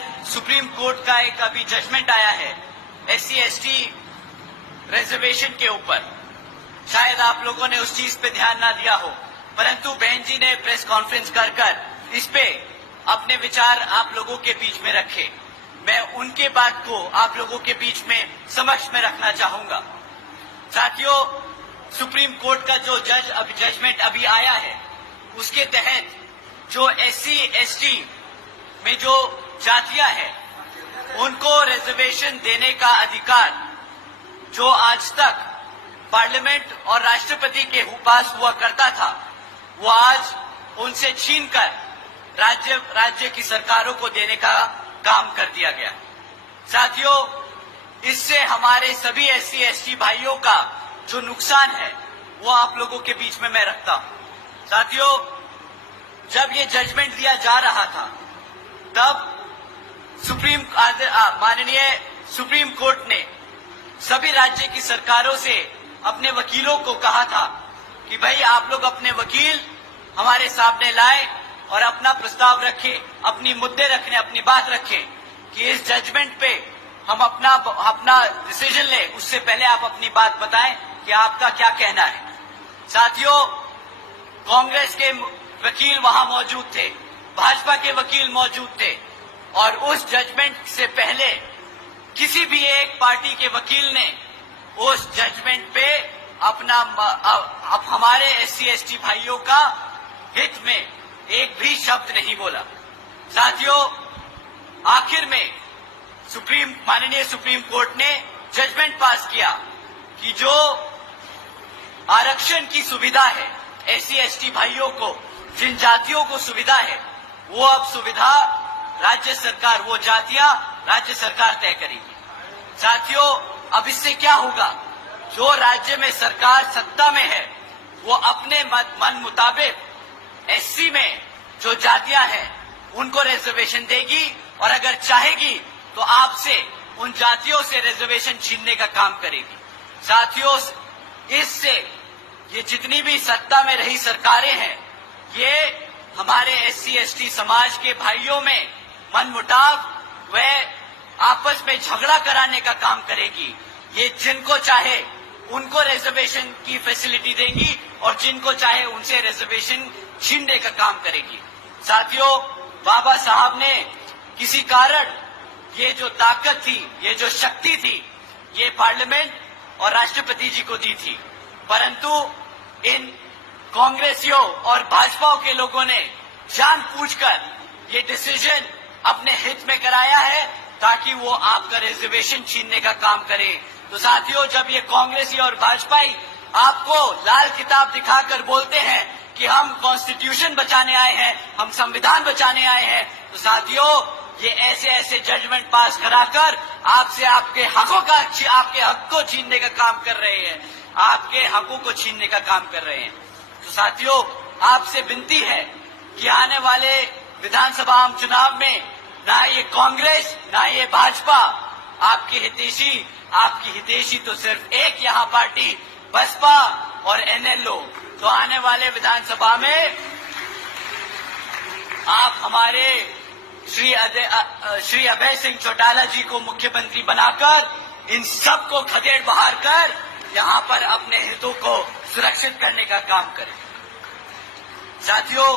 शायद supreme court का एक अभी जजमेंट आया है SC ST रिजर्वेशन के ऊपर, शायद आप लोगों ने उस चीज पे ध्यान ना दिया हो, परंतु बहन जी ने प्रेस कॉन्फ्रेंस कर इस पे अपने विचार आप लोगों के बीच में रखे। मैं उनके बात को आप लोगों के बीच में समक्ष में रखना चाहूंगा। साथियों, सुप्रीम कोर्ट का जो जजमेंट अभी आया है, उसके तहत जो SC ST में जो जातियां हैं, उनको रिजर्वेशन देने का अधिकार जो आज तक पार्लियामेंट और राष्ट्रपति के पास हुआ करता था, वो आज उनसे छीनकर राज्य की सरकारों को देने का काम कर दिया गया। साथियों, इससे हमारे सभी SC ST भाइयों का जो नुकसान है, वो आप लोगों के बीच में मैं रखता हूं। साथियों, जब ये जजमेंट दिया जा रहा था, तब माननीय सुप्रीम कोर्ट ने सभी राज्य की सरकारों से अपने वकीलों को कहा था कि भाई आप लोग अपने वकील हमारे सामने लाए और अपना प्रस्ताव रखें, अपनी मुद्दे रखने, अपनी बात रखें कि इस जजमेंट पे हम अपना डिसीजन ले, उससे पहले आप अपनी बात बताएं कि आपका क्या कहना है। साथियों, कांग्रेस के वकील वहां मौजूद थे, भाजपा के वकील मौजूद थे, और उस जजमेंट से पहले किसी भी एक पार्टी के वकील ने उस जजमेंट पे हमारे SC ST भाइयों का हित में एक भी शब्द नहीं बोला। साथियों, आखिर में माननीय सुप्रीम कोर्ट ने जजमेंट पास किया कि जो आरक्षण की सुविधा है SC ST भाइयों को, जिन जातियों को सुविधा है, वो अब सुविधा राज्य सरकार, वो जातियां राज्य सरकार तय करेगी। साथियों, अब इससे क्या होगा? जो राज्य में सरकार सत्ता में है, वो अपने मन मुताबिक SC में जो जातियां हैं, उनको रिजर्वेशन देगी, और अगर चाहेगी तो आपसे, उन जातियों से रिजर्वेशन छीनने का काम करेगी। साथियों, इससे ये जितनी भी सत्ता में रही सरकारें हैं, ये हमारे SC ST समाज के भाइयों में मनमुटाव व आपस में झगड़ा कराने का काम करेगी। ये जिनको चाहे उनको रिजर्वेशन की फैसिलिटी देंगी और जिनको चाहे उनसे रिजर्वेशन छीनने का काम करेगी। साथियों, बाबा साहब ने किसी कारण ये जो ताकत थी, ये जो शक्ति थी, ये पार्लियामेंट और राष्ट्रपति जी को दी थी, परंतु इन कांग्रेसियों और भाजपा के लोगों ने जानबूझकर ये डिसीजन अपने हित में कराया है ताकि वो आपका रिजर्वेशन छीनने का काम करे। तो साथियों, जब ये कांग्रेसी और भाजपाई आपको लाल किताब दिखाकर बोलते हैं कि हम कॉन्स्टिट्यूशन बचाने आए हैं, हम संविधान बचाने आए हैं, तो साथियों, ये ऐसे जजमेंट पास कराकर आपसे आपके हक को छीनने का काम कर रहे हैं, आपके हकों को छीनने का काम कर रहे हैं। तो साथियों, आपसे विनती है कि आने वाले विधानसभा चुनाव में ना ये कांग्रेस ना ये भाजपा आपकी हितैषी तो सिर्फ एक यहाँ पार्टी बसपा और NLO। तो आने वाले विधानसभा में आप हमारे श्री अभय सिंह चौटाला जी को मुख्यमंत्री बनाकर इन सब को खदेड़ बहार कर यहाँ पर अपने हितों को सुरक्षित करने का काम करें। साथियों,